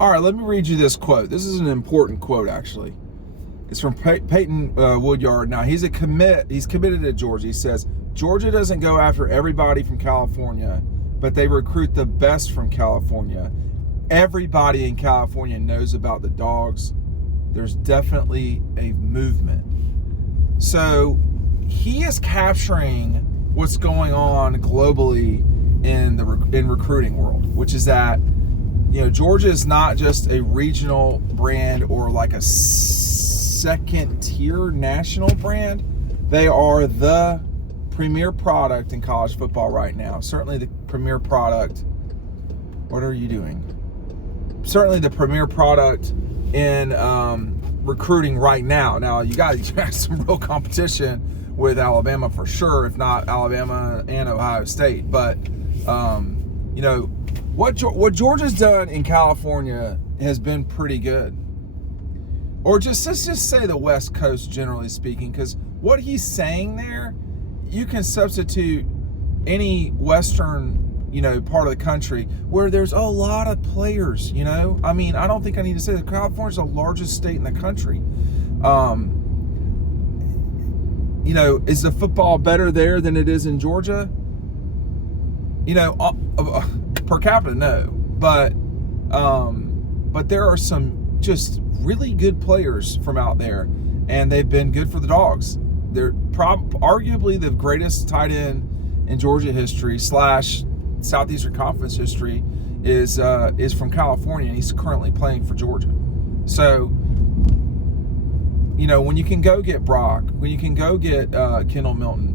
All right, let me read you this quote. This is an important quote, actually. It's from Peyton Woodyard. Now, he's committed to Georgia. He says, Georgia doesn't go after everybody from California, but they recruit the best from California. Everybody in California knows about the Dawgs. There's definitely a movement. So he is capturing what's going on globally in recruiting world, which is that, you know, Georgia is not just a regional brand or like a second tier national brand. They are the premier product in college football right now. Certainly the premier product. What are you doing? Certainly the premier product in recruiting right now. Now you got some real competition with Alabama for sure, if not Alabama and Ohio State. But you know, what Georgia's done in California has been pretty good. Or let's just say the West Coast, generally speaking, because what he's saying there, you can substitute any Western, you know, part of the country where there's a lot of players, you know. I mean, I don't think I need to say that California's the largest state in the country. You know, is the football better there than it is in Georgia? You know, per capita, no. But there are some just really good players from out there, and they've been good for the Dawgs. They're arguably the greatest tight end in Georgia history / Southeastern Conference history is from California, and he's currently playing for Georgia. So, you know, when you can go get Brock, when you can go get Kendall Milton,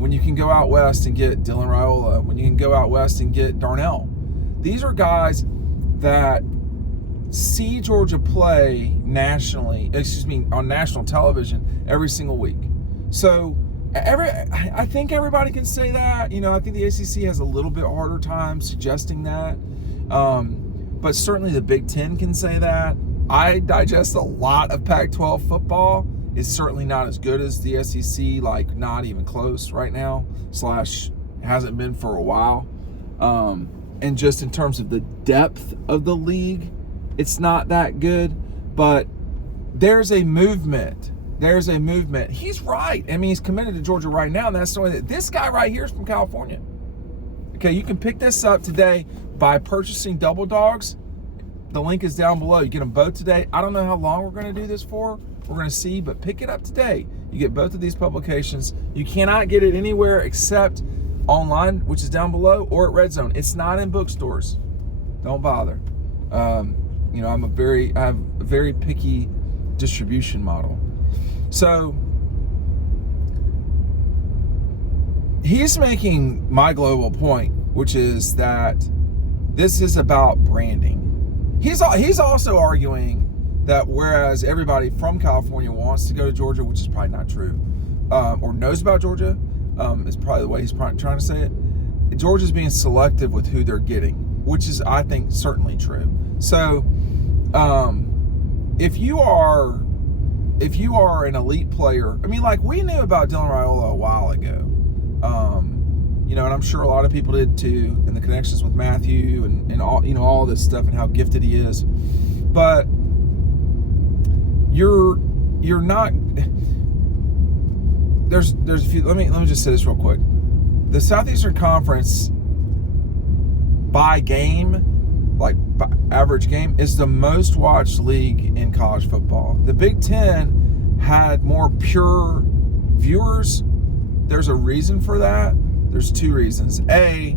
when you can go out west and get Dylan Raiola, when you can go out west and get Darnell, these are guys that see Georgia play on national television every single week. So I think everybody can say that. You know, I think the ACC has a little bit harder time suggesting that. But certainly the Big Ten can say that. I digest a lot of Pac-12 football. It's certainly not as good as the SEC, like not even close right now, / hasn't been for a while. And just in terms of the depth of the league, it's not that good, but there's a movement. There's a movement. He's right. I mean, he's committed to Georgia right now, and that's the way that this guy right here is from California. Okay, you can pick this up today by purchasing Double Dawgs. The link is down below. You get them both today. I don't know how long we're going to do this for. We're going to see, but pick it up today. You get both of these publications. You cannot get it anywhere except online, which is down below, or at Red Zone. It's not in bookstores. Don't bother. You know, I have a very picky distribution model. So he's making my global point, which is that this is about branding. He's also arguing that whereas everybody from California wants to go to Georgia, which is probably not true, or knows about Georgia, is probably the way he's trying to say it, Georgia's being selective with who they're getting, which is, I think, certainly true. So if you are an elite player, I mean, like we knew about Dylan Raiola a while ago, you know, and I'm sure a lot of people did too, and the connections with Matthew and all, you know, all this stuff and how gifted he is. But you're not. There's a few. Let me just say this real quick. The Southeastern Conference by game, like by average game, is the most watched league in college football. The Big Ten had more pure viewers. There's a reason for that. There's two reasons. A,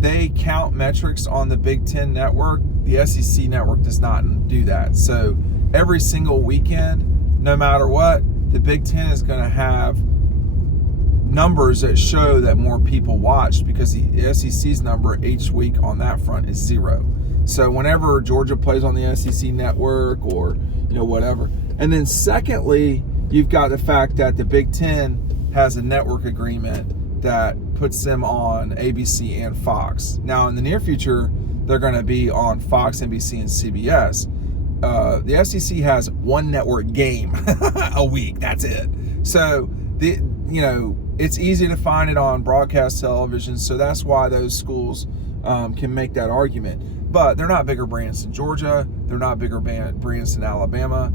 they count metrics on the Big Ten network. The SEC network does not do that. So every single weekend, no matter what, the Big Ten is going to have numbers that show that more people watched, because the SEC's number each week on that front is 0. So whenever Georgia plays on the SEC network or, you know, whatever. And then secondly, you've got the fact that the Big Ten has a network agreement that puts them on ABC and Fox. Now in the near future, they're going to be on Fox, NBC, and CBS. The SEC has one network game a week. That's it. So it's easy to find it on broadcast television. So that's why those schools can make that argument. but they're not bigger brands than Georgia. They're not bigger brands than Alabama.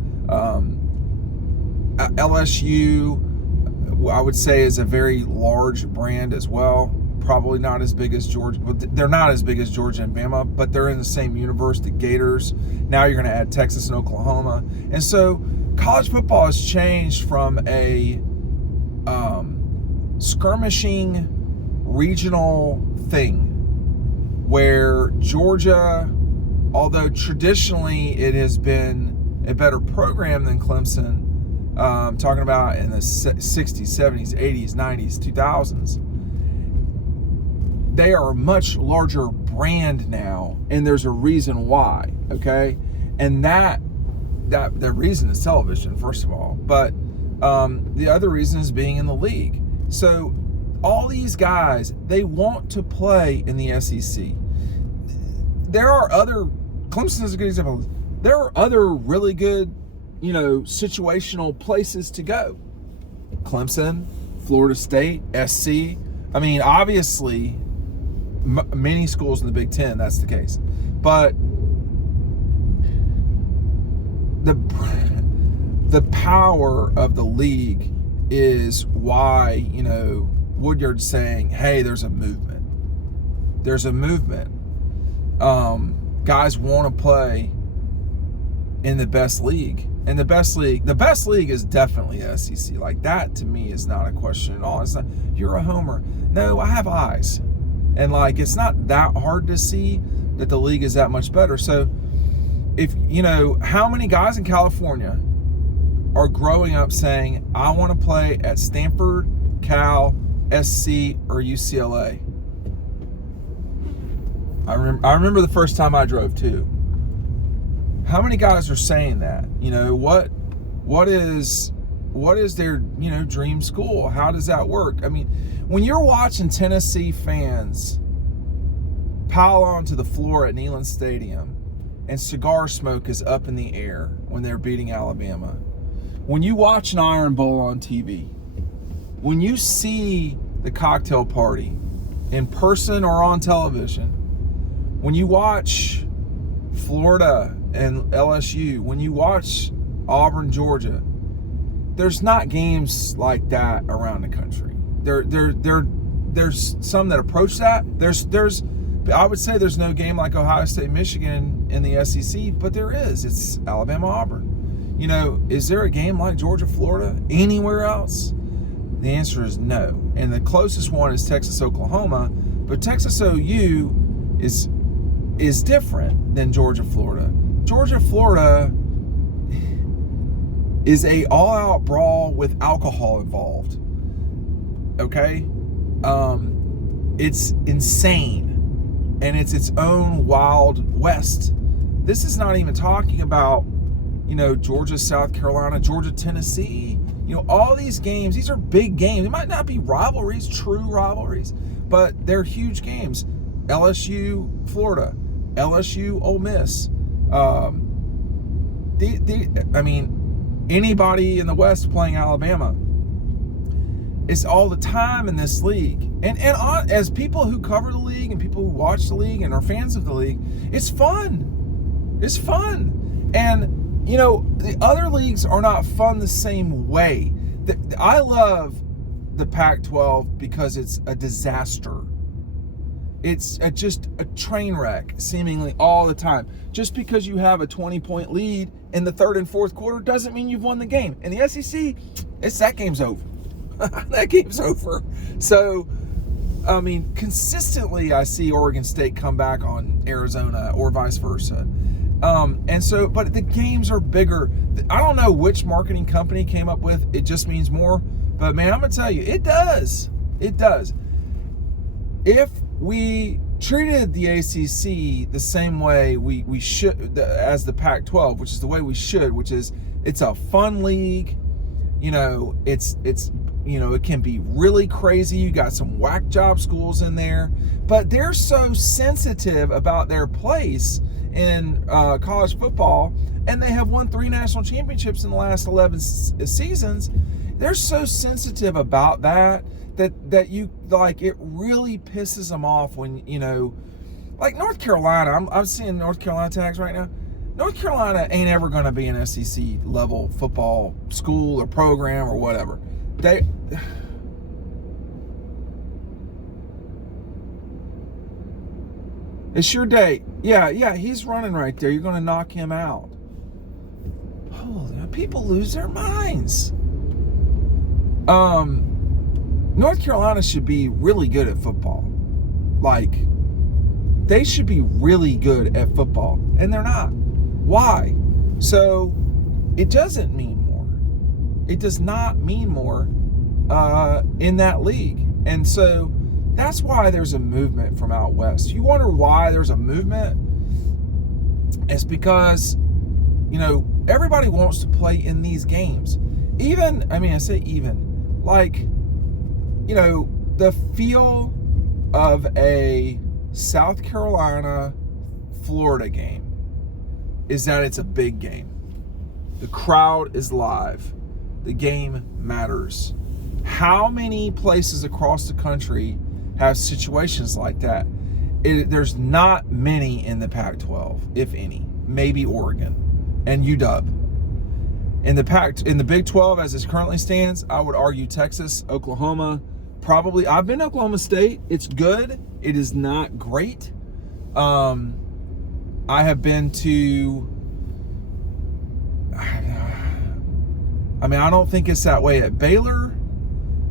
LSU, I would say, is a very large brand as well. Probably not as big as Georgia. Well, they're not as big as Georgia and Bama, but they're in the same universe, the Gators. Now you're going to add Texas and Oklahoma. And so college football has changed from a skirmishing regional thing where Georgia, although traditionally it has been a better program than Clemson, talking about in the 60s, 70s, 80s, 90s, 2000s, they are a much larger brand now, and there's a reason why, okay? And that the reason is television, first of all, but the other reason is being in the league. So all these guys, they want to play in the SEC. There are other, Clemson is a good example. There are other really good, situational places to go. Clemson, Florida State, SC. I mean, obviously, many schools in the Big Ten, that's the case. But the power of the league is why, Woodyard's saying, hey, there's a movement. There's a movement. Guys want to play in the best league. And the best league is definitely the SEC. Like, that to me is not a question at all. It's not, you're a homer. No, I have eyes. And it's not that hard to see that the league is that much better. So if, how many guys in California are growing up saying, I want to play at Stanford, Cal, SC, or UCLA? I remember the first time I drove too. How many guys are saying that? What is their, dream school? How does that work? I mean, when you're watching Tennessee fans pile onto the floor at Neyland Stadium and cigar smoke is up in the air when they're beating Alabama, when you watch an Iron Bowl on TV, when you see the cocktail party in person or on television, when you watch Florida and LSU, when you watch Auburn, Georgia, there's not games like that around the country. There's some that approach that. I would say there's no game like Ohio State, Michigan in the SEC, but there is. It's Alabama, Auburn. Is there a game like Georgia, Florida anywhere else? The answer is no. And the closest one is Texas, Oklahoma, but Texas OU is different than Georgia, Florida. Georgia, Florida is a all-out brawl with alcohol involved. Okay? It's insane. And it's its own Wild West. This is not even talking about, Georgia, South Carolina, Georgia, Tennessee. All these games, these are big games. They might not be rivalries, true rivalries, but they're huge games. LSU, Florida. LSU, Ole Miss. Anybody in the West playing Alabama. It's all the time in this league. And as people who cover the league and people who watch the league and are fans of the league, it's fun. It's fun. And, the other leagues are not fun the same way. I love the Pac-12 because it's a disaster. It's just a train wreck, seemingly all the time. Just because you have a 20-point lead in the third and fourth quarter doesn't mean you've won the game. In the SEC, that game's over. That game's over. So, consistently I see Oregon State come back on Arizona or vice versa. But the games are bigger. I don't know which marketing company came up with it just means more, but man, I'm going to tell you, it does. It does. If we treated the ACC the same way we should as the Pac-12, which is the way we should, which is it's a fun league. It can be really crazy. You got some whack job schools in there, but they're so sensitive about their place in college football, and they have won 3 national championships in the last 11 seasons. They're so sensitive about that you it really pisses them off when Like North Carolina, I'm seeing North Carolina tags right now. North Carolina ain't ever going to be an SEC level football school or program or whatever. It's your day. Yeah, he's running right there. You're going to knock him out. Holy, people lose their minds. North Carolina should be really good at football. Like, they should be really good at football, and they're not. Why? So, it doesn't mean more. It does not mean more in that league. And so, that's why there's a movement from out west. You wonder why there's a movement? It's because, everybody wants to play in these games. The feel of a South Carolina, Florida game is that it's a big game. The crowd is live. The game matters. How many places across the country have situations like that? There's not many in the Pac-12, if any. Maybe Oregon and UW. In the Big 12, as it currently stands, I would argue Texas, Oklahoma, probably. I've been to Oklahoma State. It's good. It is not great. I have been to. I don't think it's that way at Baylor.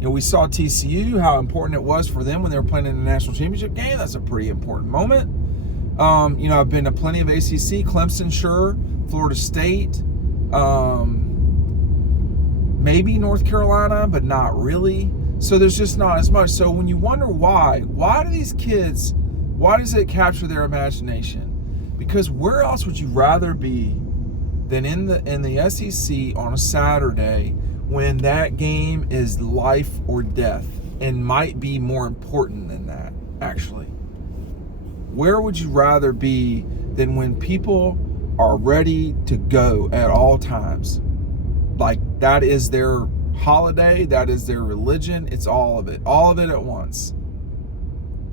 We saw TCU, how important it was for them when they were playing in the national championship game. That's a pretty important moment. I've been to plenty of ACC, Clemson, sure, Florida State, maybe North Carolina, but not really. So there's just not as much. So when you wonder why does it capture their imagination? Because where else would you rather be than in the SEC on a Saturday when that game is life or death and might be more important than that, actually? Where would you rather be than when people are ready to go at all times? Like, that is their holiday, that is their religion, it's all of it at once.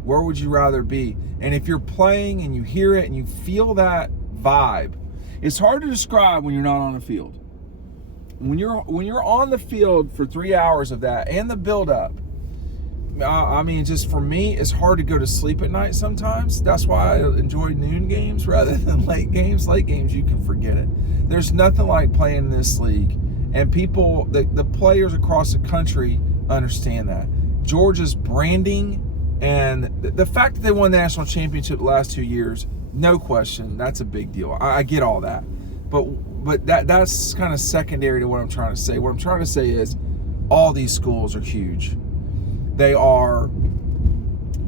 Where would you rather be? And if you're playing and you hear it and you feel that vibe, it's hard to describe when you're not on the field. When you're on the field for 3 hours of that and the build-up, just for me, it's hard to go to sleep at night sometimes. That's why I enjoy noon games rather than late games. Late games, you can forget it. There's nothing like playing in this league. And people, the players across the country understand that. Georgia's branding and the fact that they won the national championship the last 2 years, no question, that's a big deal. I get all that. But that's kind of secondary to what I'm trying to say. What I'm trying to say is all these schools are huge. They are,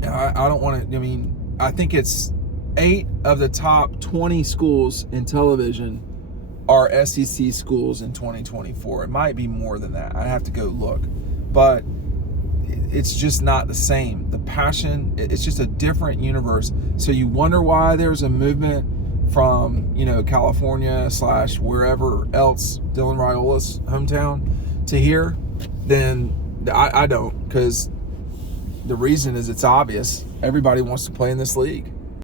I think it's 8 of the top 20 schools in television are SEC schools in 2024. It might be more than that. I have to go look. But it's just not the same. The passion, it's just a different universe. So you wonder why there's a movement from, California / wherever else, Dylan Raiola's hometown, to here. Then I don't, because the reason is it's obvious. Everybody wants to play in this league.